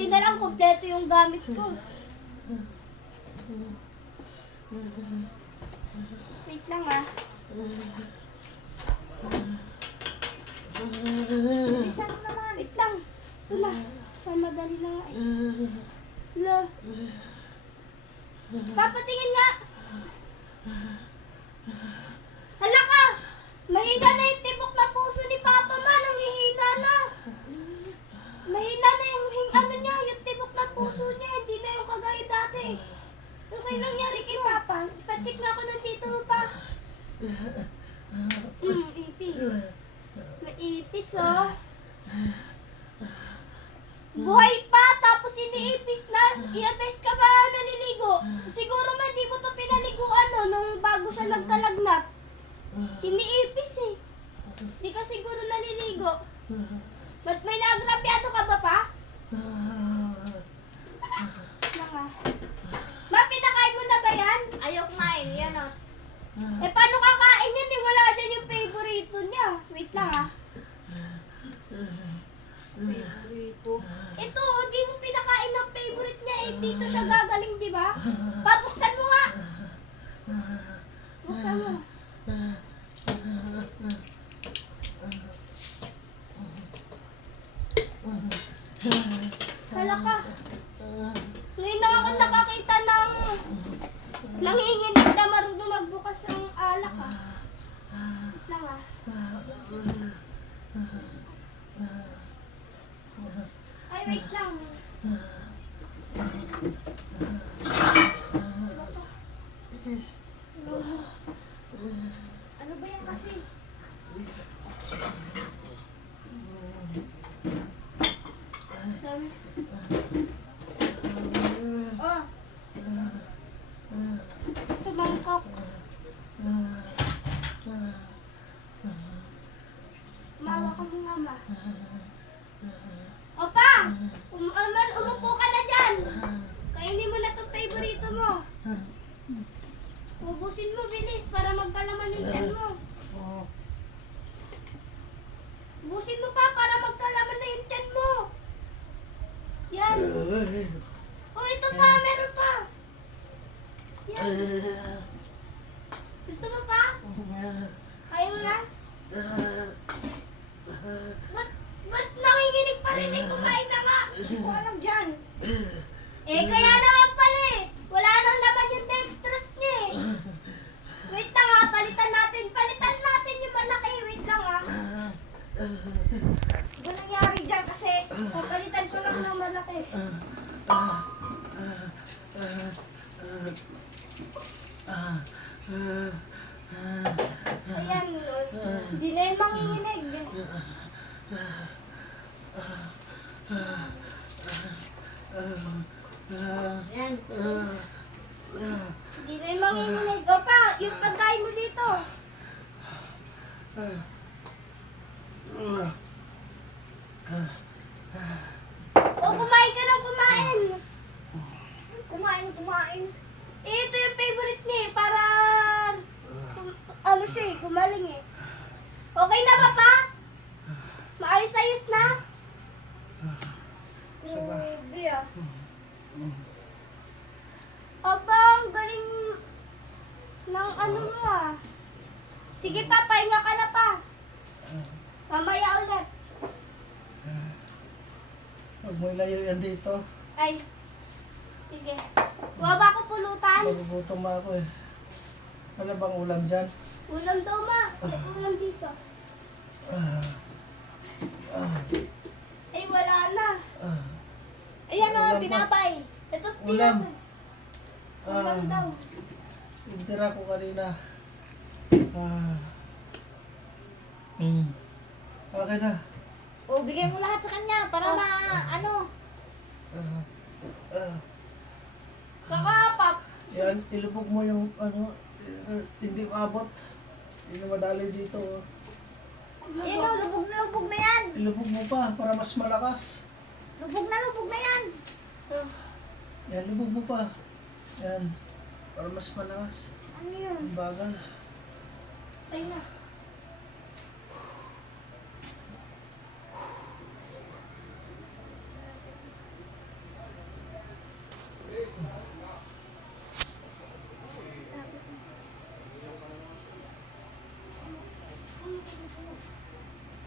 Buti na lang, kompleto yung gamit ko. Wait lang ah. Bilisan mo naman. Wait lang. Ito na. Mamadali lang nga eh. Hala. Papatingin nga. Hala ka! Mahina na yung tibok na puso ni Papa Man. Ang hihina na. Mahina na yung ano niya, yung tibok na puso niya. Hindi na yung kagaya dati. Ano kayo nangyari kay Papa? Pa-check na ako nandito pa. Ipis. May ipis oh. Buhay pa, tapos iniipis na. Ilang beses ka ba naliligo? Siguro man di mo to pinaliguan no, nung bago siya nagkalagnat. Iniipis eh. Di ka siguro naliligo. Ba't may naagrabyado ka ba pa? Nga. Ma, pinakain mo na ba yan? Ayaw kumain, yan o. Eh, paano kakain yan eh? Wala dyan yung favorito niya. Wait lang ah. Favorito. Ito, hindi mo pinakain ng favorite niya eh. Dito siya gagaling, di ba? Pabuksan mo nga. Buksan mo. Hala ka. Ngayon na ako nakakita ng nanginginig na marunong magbukas ang alak ah. Wait lang ah. Ay, wait lang. Ano ba yan kasi? Oh. Tumangkok. Mawa ka mo, mama. Opa! Umupo ka na dyan. Kainin mo na itong favorito mo. Ubusin mo, bilis, para magkalaman yung tiyan mo. Ubusin mo pa, para magkalaman na yung tiyan mo. Yan. Oh, ito pa, meron pa. Yan. Gusto mo pa? Ayaw mo na? Ba't nanginginig pa rin eh? Kumain na nga. Hindi ko alam dyan. Eh, kaya naman pala eh. Wala nang laman yung dextrose niya eh. Wait lang ha, palitan natin. Palitan natin yung malaki. Wait lang ha. Ano nangyari dyan kasi? Palitan ko lang ng malaki. Ayan, hindi na yun manginginig. Yan. Hindi na yun manginginig. Opa, yung pagkain mo dito. O, kumain ka ng kumain. Kumain. Eh, ito yung favorite niya eh, para ano siya eh, gumaling eh. Okay na ba pa? Maayos-ayos na? Grabe ah. Aba, ang galing ng ano mo ah. Sige pa, pahinga ka na pa. Mamaya ulit. Huwag mo ilayo yan dito. Ay, sige. Huwag ba ako pulutan? Magugutom na ako eh. Wala bang ulam dyan? Ulam daw ma. May ulam dito. Ay, wala na. Ayan o, Ulam pa. tinapay. Ito, Ulam. tinapay. Ulam daw. Yung tira ko kanina. Okay na. O, bigay mo lahat sa kanya para ano. Kakapap. Yan, ilubog mo yung ano, hindi maabot. Hindi madali dito. Oh. Ayan o, lubog na yan. Ilubog mo pa para mas malakas. Lubog na yan. Yan, lubog mo pa. Yan, para mas malakas. Ano yun? Ang bagal. Ay na.